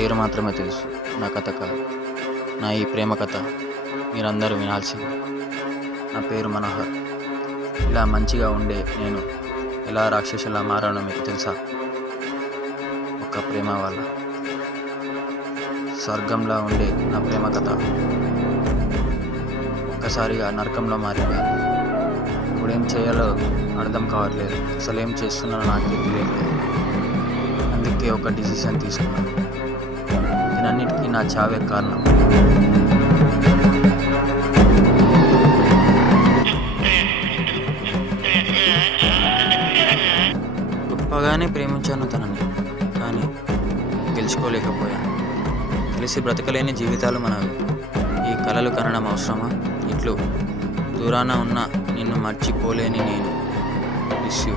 పేరు మాత్రమే తెలుసు, నా కథ కాదు. నా ఈ ప్రేమ కథ మీరందరూ వినాల్సింది. నా పేరు మనోహర్. ఇలా మంచిగా ఉండే నేను ఎలా రాక్షసులా మారానో మీకు తెలుసా? ఒక ప్రేమ వల్ల. స్వర్గంలా ఉండే నా ప్రేమ కథ ఒక్కసారిగా నరకంలో మారిపోయింది. ఇప్పుడేం చేయాలో అర్థం కావట్లేదు. అసలు ఏం చేస్తున్నానో నాకే తెలియట్లేదు. అందుకే ఒక డిసిషన్ తీసుకున్నాను. దీనన్నిటికీ నా చావే కారణం. గొప్పగానే ప్రేమించాను తనని, కానీ గెలుచుకోలేకపోయాను. కలిసి బ్రతకలేని జీవితాలు మనవి. ఈ కలలు కనడం అవసరమా? ఇట్లు దూరాన ఉన్న నిన్ను మర్చిపోలేని నేను. Miss you.